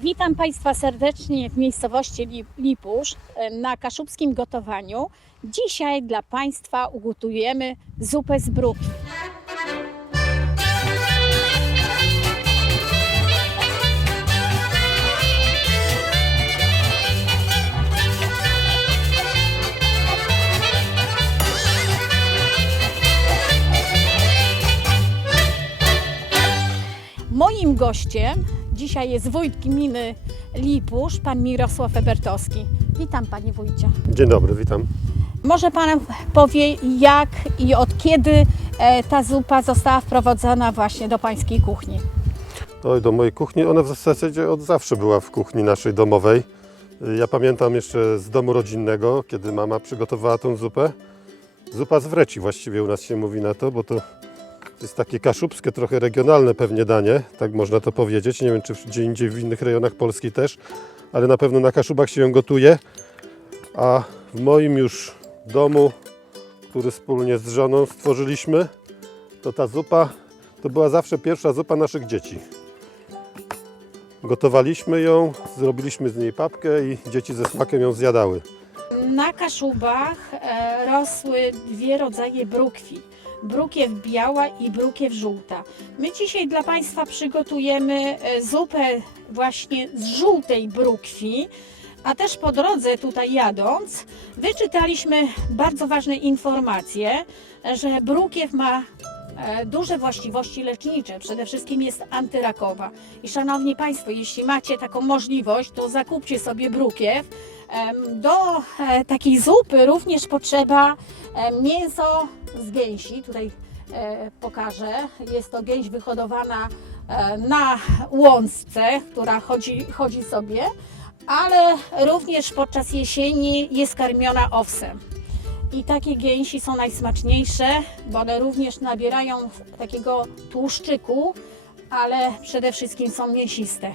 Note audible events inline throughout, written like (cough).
Witam Państwa serdecznie w miejscowości Li- Lipusz e, na kaszubskim gotowaniu. Dzisiaj dla Państwa ugotujemy zupę z bruki. Moim gościem dzisiaj jest wójt gminy Lipusz, pan Mirosław Ebertowski. Witam Panie Wójcie. Dzień dobry, witam. Może Pan powie, jak i od kiedy e, ta zupa została wprowadzona właśnie do Pańskiej kuchni? Oj, do mojej kuchni, ona w zasadzie od zawsze była w kuchni naszej domowej. Ja pamiętam jeszcze z domu rodzinnego, kiedy mama przygotowała tą zupę. Zupa z wreci właściwie u nas się mówi na to, bo to jest takie kaszubskie, trochę regionalne pewnie danie, tak można to powiedzieć. Nie wiem, czy gdzie indziej w innych rejonach Polski też, ale na pewno na Kaszubach się ją gotuje. A w moim już domu, który wspólnie z żoną stworzyliśmy, to ta zupa to była zawsze pierwsza zupa naszych dzieci. Gotowaliśmy ją, zrobiliśmy z niej papkę i dzieci ze smakiem ją zjadały. Na Kaszubach e, rosły dwie rodzaje brukwi. Brukiew biała i brukiew żółta. My dzisiaj dla Państwa przygotujemy e, zupę właśnie z żółtej brukwi, a też po drodze tutaj jadąc wyczytaliśmy bardzo ważne informacje, że brukiew ma e, duże właściwości lecznicze. Przede wszystkim jest antyrakowa. I szanowni Państwo, jeśli macie taką możliwość, to zakupcie sobie brukiew. Do e, takiej zupy również potrzeba e, mięso z gęsi. Tutaj e, pokażę. Jest to gęś wyhodowana na łączce, która chodzi, chodzi sobie, ale również podczas jesieni jest karmiona owsem. I takie gęsi są najsmaczniejsze, bo one również nabierają takiego tłuszczyku, ale przede wszystkim są mięsiste.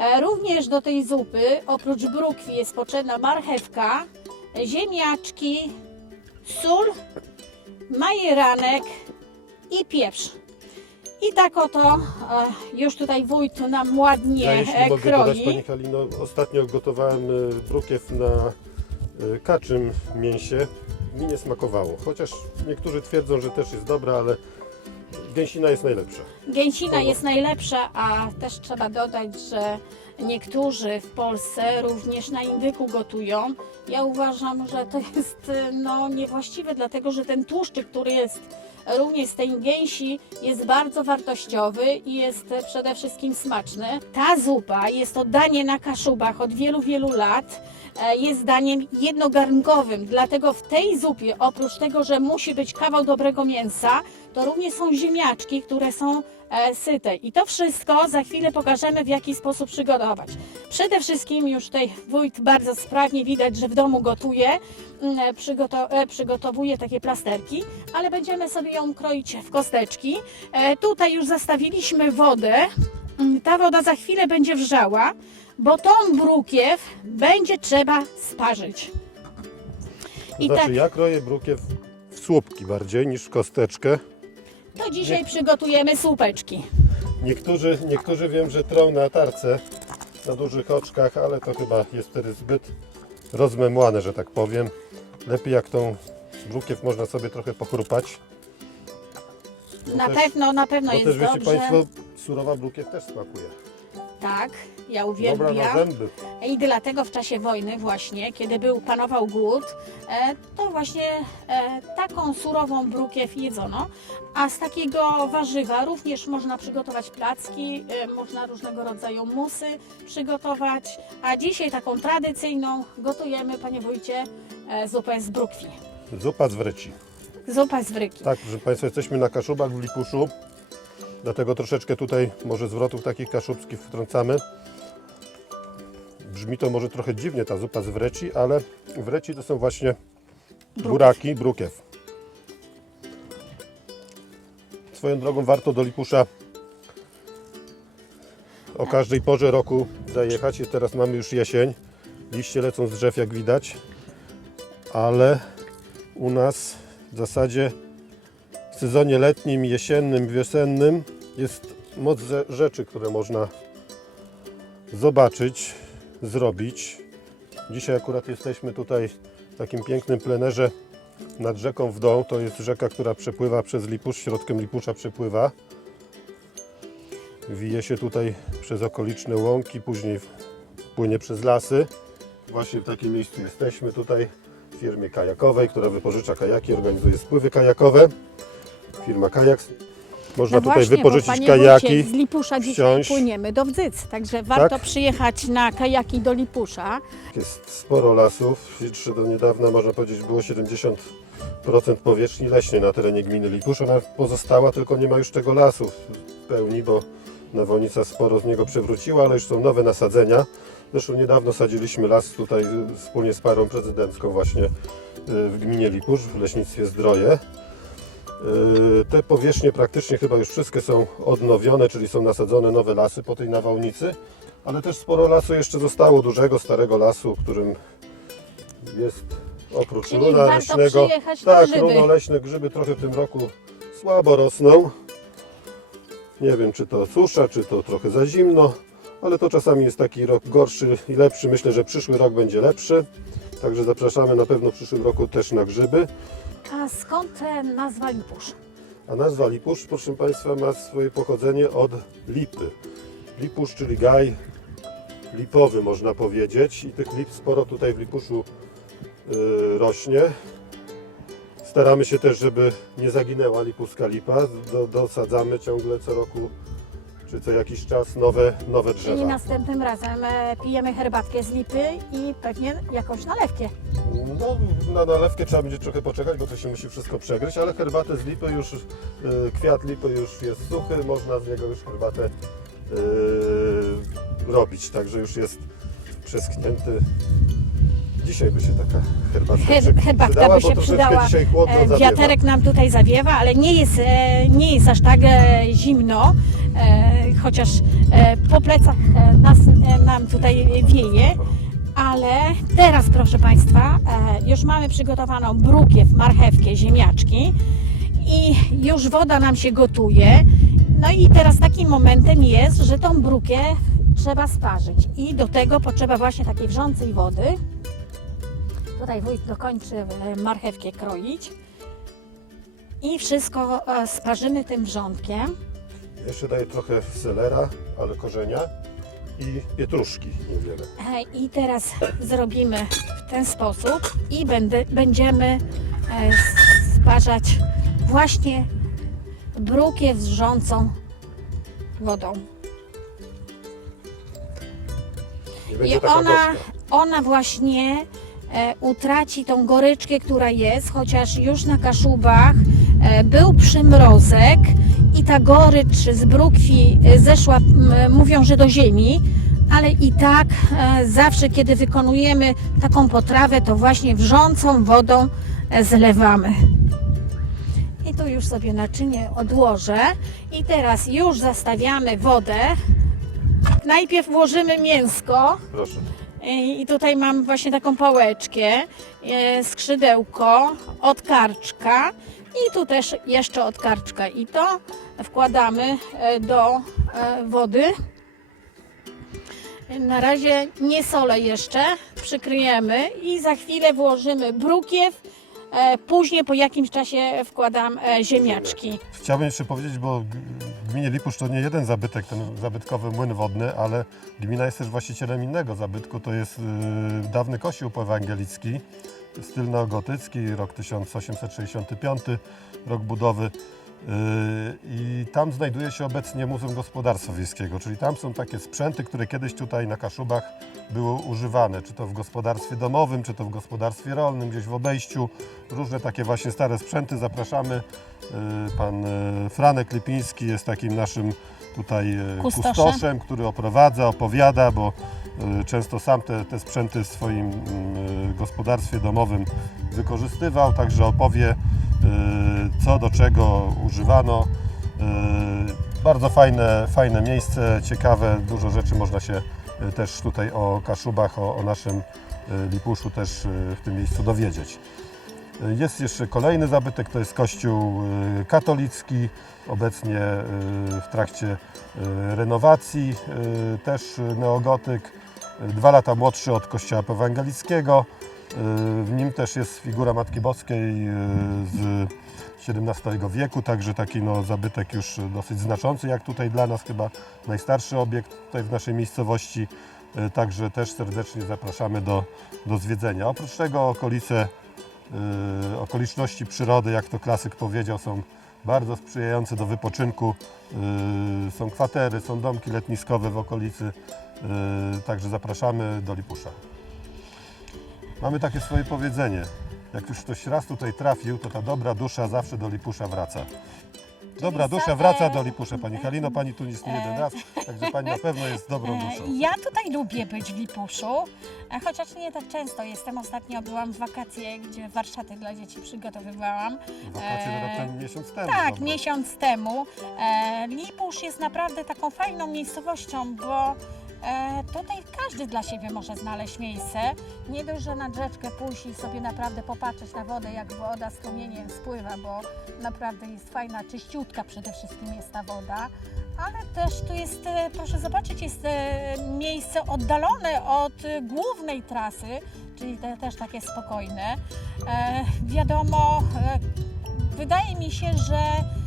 E, Również do tej zupy oprócz brukwi jest potrzebna marchewka, ziemniaczki, sól, majeranek i pieprz. I tak oto e, już tutaj wójt nam ładnie Ja jeśli e, mogę dodać kroi. Pani Halino, ostatnio gotowałem y, brukiew na kaczym mięsie. Mi nie smakowało, chociaż niektórzy twierdzą, że też jest dobra, ale gęsina jest najlepsza. Gęsina jest najlepsza, a też trzeba dodać, że niektórzy w Polsce również na indyku gotują. Ja uważam, że to jest no, niewłaściwe, dlatego że ten tłuszczyk, który jest również z tej gęsi, jest bardzo wartościowy i jest przede wszystkim smaczny. Ta zupa jest to danie na Kaszubach od wielu, wielu lat. E, Jest daniem jednogarnkowym, dlatego w tej zupie oprócz tego, że musi być kawał dobrego mięsa, to również są ziemniaczki, które są e, syte. I to wszystko za chwilę pokażemy, w jaki sposób przygotować. Przede wszystkim już tutaj wójt bardzo sprawnie widać, że w domu gotuje, mm, e, e, przygotowuje takie plasterki, ale będziemy sobie ją kroić w kosteczki. Tutaj już zastawiliśmy wodę. Mm, Ta woda za chwilę będzie wrzała, bo tą brukiew będzie trzeba sparzyć. I znaczy tak, ja kroję brukiew w słupki bardziej niż w kosteczkę. To dzisiaj przygotujemy słupeczki. Niektórzy, niektórzy wiem, że trą na tarce na dużych oczkach, ale to chyba jest wtedy zbyt rozmemłane, że tak powiem. Lepiej jak tą brukiew można sobie trochę pochrupać. Bo Na też, pewno, na pewno bo jest też wiecie dobrze. Państwo, surowa brukiew też smakuje. Tak, ja Dobra na uwielbiam. zęby. I dlatego w czasie wojny właśnie, kiedy był panował głód, e, to właśnie e, taką surową brukiew jedzono. A z takiego warzywa również można przygotować placki, e, można różnego rodzaju musy przygotować. A dzisiaj taką tradycyjną gotujemy, panie wójcie, zupę z brukwi. Zupa z wreci. Zupa z wryki. Tak, proszę Państwa, jesteśmy na Kaszubach w Lipuszu. Dlatego troszeczkę tutaj może zwrotów takich kaszubskich wtrącamy. Brzmi to może trochę dziwnie ta zupa z wreci, ale wreci to są właśnie buraki, brukiew. Swoją drogą warto do Lipusza o każdej porze roku zajechać. Teraz mamy już jesień. Liście lecą z drzew jak widać. Ale u nas w zasadzie w sezonie letnim, jesiennym, wiosennym jest moc ze- rzeczy, które można zobaczyć, zrobić. Dzisiaj akurat jesteśmy tutaj w takim pięknym plenerze nad rzeką Wdą. To jest rzeka, która przepływa przez Lipusz, środkiem Lipusza przepływa. Wije się tutaj przez okoliczne łąki, później płynie przez lasy. Właśnie w takim miejscu jesteśmy tutaj w firmie kajakowej, która wypożycza kajaki, organizuje spływy kajakowe. Firma Kajaks. Można No tutaj właśnie, bo, wypożyczyć panie kajaki. Wójcie, z Lipusza dzisiaj wsiąść. płyniemy do Wdzyc, także warto Tak? przyjechać na kajaki do Lipusza. Jest sporo lasów. Jeszcze do niedawna można powiedzieć było 70% powierzchni leśnej na terenie gminy Lipusz. Ona pozostała, tylko nie ma już tego lasu w pełni, bo nawolnica sporo z niego przewróciła, ale już są nowe nasadzenia. Zresztą niedawno sadziliśmy las tutaj y, wspólnie z parą prezydencką właśnie y, w gminie Lipusz, w leśnictwie Zdroje. Y, Te powierzchnie praktycznie chyba już wszystkie są odnowione, czyli są nasadzone nowe lasy po tej nawałnicy, ale też sporo lasu jeszcze zostało, dużego, starego lasu, którym jest oprócz Czyli runa leśnego. Tak, grzyby. runoleśne grzyby trochę w tym roku słabo rosną. Nie wiem, czy to susza, czy to trochę za zimno, ale to czasami jest taki rok gorszy i lepszy. Myślę, że przyszły rok będzie lepszy. Także zapraszamy na pewno w przyszłym roku też na grzyby. A skąd nazwa Lipusz? A nazwa Lipusz, proszę Państwa, ma swoje pochodzenie od lipy. Lipusz, czyli gaj lipowy, można powiedzieć. I tych lip sporo tutaj w Lipuszu y, rośnie. Staramy się też, żeby nie zaginęła lipuska lipa. Do, dosadzamy ciągle co roku, czy co jakiś czas nowe, nowe Czyli drzewa. następnym razem e, pijemy herbatkę z lipy i pewnie jakąś nalewkę. No, na nalewkę trzeba będzie trochę poczekać, bo to się musi wszystko przegryźć, ale herbatę z lipy już, y, kwiat lipy już jest suchy, można z niego już herbatę y, robić, także już jest przesknięty. Dzisiaj by się taka herbatka Her, herbatka przydała, by się przydała. chłodno E. Wiaterek nam tutaj zawiewa, ale nie jest, e, nie jest aż tak e, zimno, chociaż po plecach nas, nam tutaj wieje. Ale teraz, proszę Państwa, już mamy przygotowaną brukiew, marchewkę, ziemniaczki i już woda nam się gotuje. No i teraz takim momentem jest, że tą brukiew trzeba sparzyć i do tego potrzeba właśnie takiej wrzącej wody. Tutaj wójt dokończy e, marchewkę kroić i wszystko e, sparzymy tym wrzątkiem. Jeszcze daję trochę selera, ale korzenia i pietruszki niewiele. E, I teraz zrobimy w ten sposób i będę, będziemy sparzać właśnie brukiew z wrzącą wodą. I taka ona, ona właśnie utraci tą goryczkę, która jest, chociaż już na Kaszubach e, był przymrozek i ta gorycz z brukwi e, zeszła, mówią, że do ziemi, ale i tak e, zawsze, kiedy wykonujemy taką potrawę, to właśnie wrzącą wodą e, zlewamy. I tu już sobie naczynie odłożę. I teraz już zastawiamy wodę. Najpierw włożymy mięsko. Proszę. I tutaj mam właśnie taką pałeczkę, e, skrzydełko od karczka i tu też jeszcze od karczka. I to wkładamy e, do e, wody. Na razie nie solę jeszcze, przykryjemy i za chwilę włożymy brukiew. Później po jakimś czasie wkładam ziemniaczki. Chciałbym jeszcze powiedzieć, bo gminie Lipusz to nie jeden zabytek, ten zabytkowy młyn wodny, ale gmina jest też właścicielem innego zabytku. To jest y, dawny kościół ewangelicki, styl neogotycki, rok 1865, rok budowy. Y, I tam znajduje się obecnie Muzeum Gospodarstwa Wiejskiego, czyli tam są takie sprzęty, które kiedyś tutaj na Kaszubach były używane, czy to w gospodarstwie domowym, czy to w gospodarstwie rolnym, gdzieś w obejściu. Różne takie właśnie stare sprzęty. Zapraszamy. Y, Pan y, Franek Lipiński jest takim naszym tutaj Kustoszem. kustoszem, który oprowadza, opowiada, bo często sam te, te sprzęty w swoim gospodarstwie domowym wykorzystywał, także opowie co do czego używano. Y, Bardzo fajne, fajne miejsce, ciekawe, dużo rzeczy można się y, też tutaj o Kaszubach, o, o naszym Lipuszu też w tym miejscu dowiedzieć. Jest jeszcze kolejny zabytek, to jest kościół katolicki, obecnie w trakcie renowacji, też neogotyk, dwa lata młodszy od kościoła ewangelickiego. Y, W nim też jest figura Matki Boskiej y, z XVII wieku, także taki no, zabytek już dosyć znaczący, jak tutaj dla nas chyba najstarszy obiekt tutaj w naszej miejscowości. Y, Także też serdecznie zapraszamy do, do zwiedzenia. Oprócz tego okolice, okoliczności przyrody, jak to klasyk powiedział, są bardzo sprzyjające do wypoczynku. Są kwatery, są domki letniskowe w okolicy, także zapraszamy do Lipusza. Mamy takie swoje powiedzenie. Jak już ktoś raz tutaj trafił, to ta dobra dusza zawsze do Lipusza wraca. Dobra dusza wraca do Lipusza. Pani Halino, pani tu jest nie jeden raz, także pani na pewno jest dobrą E, duszą. Ja tutaj lubię być w Lipuszu, e, chociaż nie tak często jestem. Ostatnio byłam w wakacje, gdzie warsztaty dla dzieci przygotowywałam. Wakacje e, na ten miesiąc temu. Tak, dobra. miesiąc temu. E, Lipusz jest naprawdę taką fajną miejscowością, bo tutaj każdy dla siebie może znaleźć miejsce. Nie dość, że nad rzeczkę pójść i sobie naprawdę popatrzeć na wodę, jak woda strumieniem spływa, bo naprawdę jest fajna, czyściutka przede wszystkim jest ta woda. Ale też tu jest, e, proszę zobaczyć, jest e, miejsce oddalone od e, głównej trasy, czyli te, też takie spokojne. E, wiadomo, e, wydaje mi się, że e,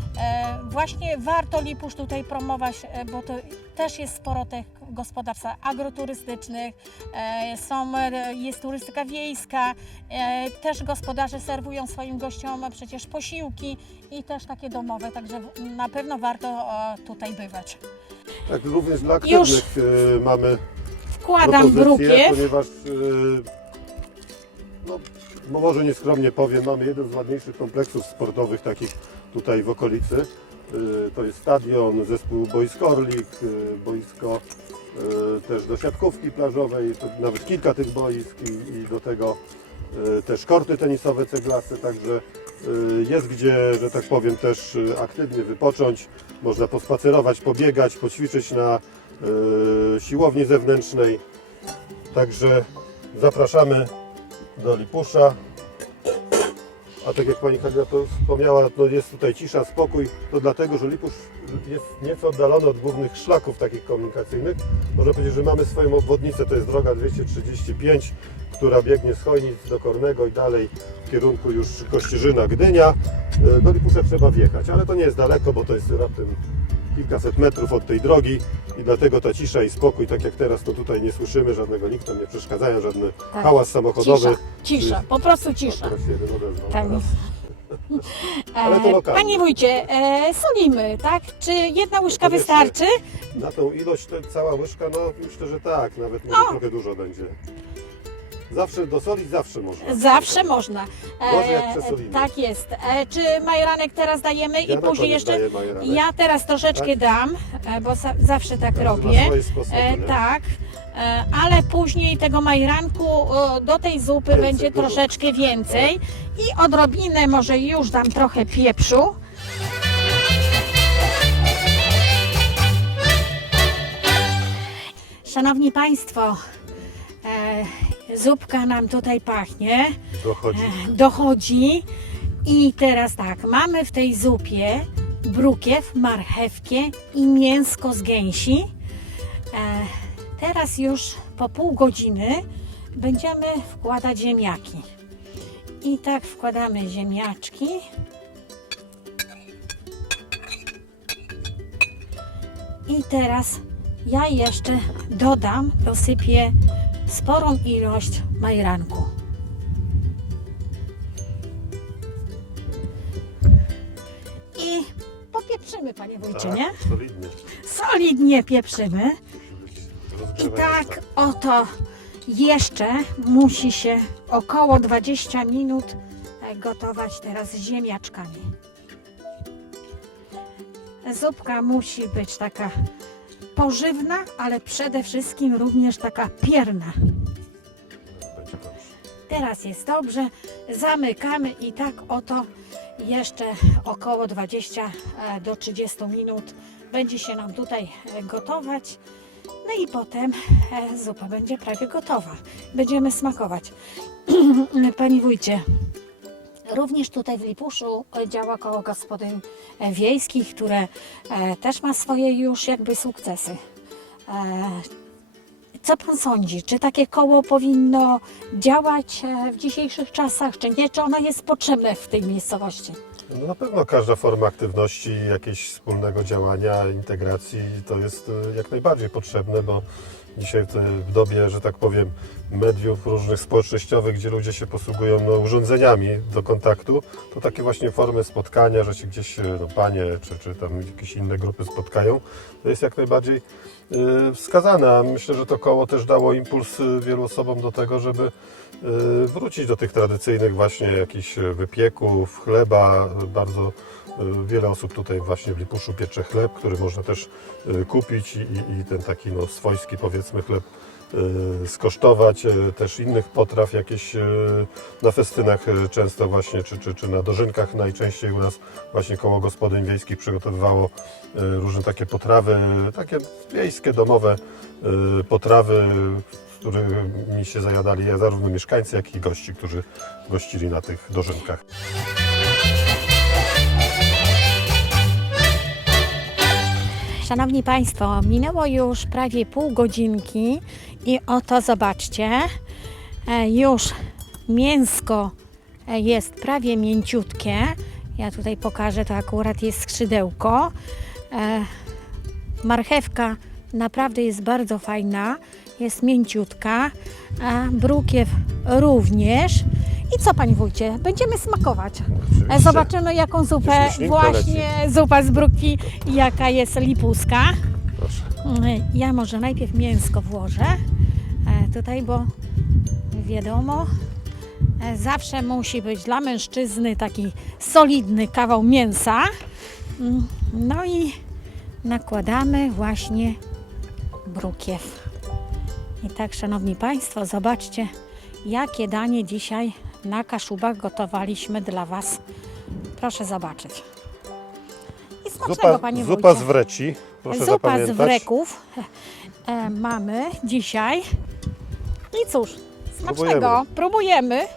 właśnie warto Lipusz tutaj promować, e, bo to też jest sporo tych gospodarstw agroturystycznych, e, są, e, jest turystyka wiejska, e, też gospodarze serwują swoim gościom przecież posiłki i też takie domowe, także na pewno warto e, tutaj bywać. Tak, również dla aktywnych mamy Wkładam propozycje, brukiew. ponieważ no, no może nieskromnie powiem, mamy jeden z ładniejszych kompleksów sportowych takich tutaj w okolicy. Y, To jest stadion, zespół Boisk Orlik, y, boisko y, też do siatkówki plażowej, nawet kilka tych boisk i, i do tego też korty tenisowe ceglaste, także jest gdzie, że tak powiem, też aktywnie wypocząć. Można pospacerować, pobiegać, poćwiczyć na siłowni zewnętrznej. Także zapraszamy do Lipusza. A tak jak Pani to wspomniała, no jest tutaj cisza, spokój. To dlatego, że Lipusz jest nieco oddalony od głównych szlaków takich komunikacyjnych. Można powiedzieć, że mamy swoją obwodnicę, to jest droga 235, która biegnie z Chojnic do Kornego i dalej w kierunku już Kościerzyna, Gdynia. Y, Do Lipusza trzeba wjechać, ale to nie jest daleko, bo to jest raptem kilkaset metrów od tej drogi i dlatego ta cisza i spokój, tak jak teraz, to tutaj nie słyszymy żadnego, nikt nam nie przeszkadzają, żadny hałas samochodowy. Cisza, cisza, po prostu cisza. Się jeden odezwał, Tak. teraz. (laughs) Ale to E, lokalnie. Panie wójcie, e, solimy, tak? Czy jedna łyżka Koniecznie. wystarczy? Na tą ilość, to cała łyżka, no myślę, że tak, nawet może No. trochę dużo będzie. Zawsze dosolić zawsze można. Zawsze można. Gorzej jak przesolimy. tak jest. E, czy majeranek teraz dajemy Ja i na później koniec jeszcze? daję majeranek. Ja teraz troszeczkę Tak? dam, e, bo za, zawsze tak Każdy robię. swoje sposoby, E, nie? tak, e, ale później tego majeranku e, do tej zupy Więcej, będzie dużo. troszeczkę więcej i odrobinę może już dam trochę pieprzu. Szanowni Państwo, e, zupka nam tutaj pachnie Dochodzi. dochodzi. I teraz tak, mamy w tej zupie brukiew, marchewkę i mięsko z gęsi. E, teraz już po pół godziny będziemy wkładać ziemniaki. I tak wkładamy ziemniaczki. I teraz ja jeszcze dodam, dosypię sporą ilość majranku. I popieprzymy, panie wójcie, nie? Tak, solidnie. Solidnie pieprzymy. I tak oto jeszcze musi się około 20 minut e, gotować teraz z ziemniaczkami. Zupka musi być taka pożywna, ale przede wszystkim również taka pierna. Teraz jest dobrze, zamykamy i tak oto jeszcze około 20 e, do 30 minut będzie się nam tutaj e, gotować. No i potem e, zupa będzie prawie gotowa. Będziemy smakować. (clears throat) Pani wójcie, Również tutaj w Lipuszu e, działa koło gospodyń e, wiejskich, które e, też ma swoje już jakby sukcesy. Co pan sądzi? Czy takie koło powinno działać w dzisiejszych czasach, czy nie? Czy ono jest potrzebne w tej miejscowości? No na pewno każda forma aktywności, jakiegoś wspólnego działania, integracji to jest jak najbardziej potrzebne, bo dzisiaj w, te- w dobie, że tak powiem, mediów różnych społecznościowych, gdzie ludzie się posługują no, urządzeniami do kontaktu, to takie właśnie formy spotkania, że się gdzieś e, no, panie czy, czy tam jakieś inne grupy spotkają, to jest jak najbardziej e, wskazane. Myślę, że to koło też dało impuls e, wielu osobom do tego, żeby e, wrócić do tych tradycyjnych właśnie jakichś wypieków, chleba. Bardzo e, wiele osób tutaj właśnie w Lipuszu piecze chleb, który można też e, kupić i, i, ten taki no, swojski powiedzmy chleb e, skosztować. Też innych potraw jakieś na festynach często właśnie, czy, czy, czy na dożynkach najczęściej u nas właśnie koło gospodyń wiejskich przygotowywało różne takie potrawy, takie wiejskie, domowe potrawy, którymi się zajadali zarówno mieszkańcy, jak i gości, którzy gościli na tych dożynkach. Szanowni Państwo, minęło już prawie pół godzinki i oto zobaczcie, e, już mięsko e, jest prawie mięciutkie. Ja tutaj pokażę, to akurat jest skrzydełko. E, Marchewka naprawdę jest bardzo fajna, jest mięciutka, brukiew również. I co Pani Wójcie, będziemy smakować. E, Oczywiście. Zobaczymy jaką zupę, Już ślinka właśnie zupa z brukwi, jaka jest lipuska. Proszę. Mm, Ja może najpierw mięsko włożę e, tutaj, bo wiadomo, e, zawsze musi być dla mężczyzny taki solidny kawał mięsa. Mm, No i nakładamy właśnie brukiew. I tak, szanowni Państwo, zobaczcie, jakie danie dzisiaj na Kaszubach gotowaliśmy dla Was. Proszę zobaczyć. I smacznego, Zupa, Panie zupa wójcie. z wreci. Proszę Zupa zapamiętać. z wreków e, mamy dzisiaj. I cóż, smacznego. Próbujemy.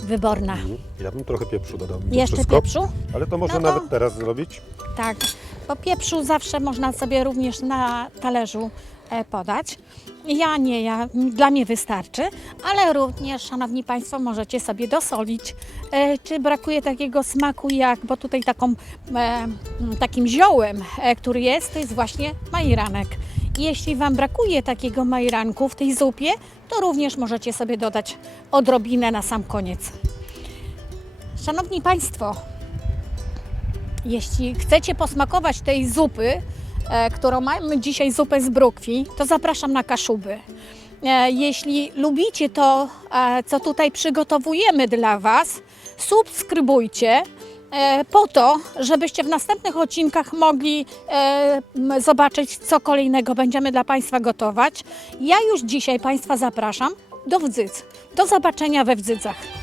Wyborna. Mhm. Ja bym trochę pieprzu dodał. mimo Jeszcze wszystko. pieprzu? Ale to można No to- nawet teraz zrobić. Tak. Bo pieprzu zawsze można sobie również na talerzu e, podać. Ja nie, ja, dla mnie wystarczy, ale również, Szanowni Państwo, możecie sobie dosolić, e, czy brakuje takiego smaku jak, bo tutaj taką, e, takim ziołem, e, który jest, to jest właśnie majeranek. Jeśli Wam brakuje takiego majeranku w tej zupie, to również możecie sobie dodać odrobinę na sam koniec. Szanowni Państwo, jeśli chcecie posmakować tej zupy, którą mamy dzisiaj, zupę z brukwi, to zapraszam na Kaszuby. E, jeśli lubicie to, e, co tutaj przygotowujemy dla Was, subskrybujcie e, po to, żebyście w następnych odcinkach mogli e, zobaczyć, co kolejnego będziemy dla Państwa gotować. Ja już dzisiaj Państwa zapraszam do Wdzyc. Do zobaczenia we Wdzycach.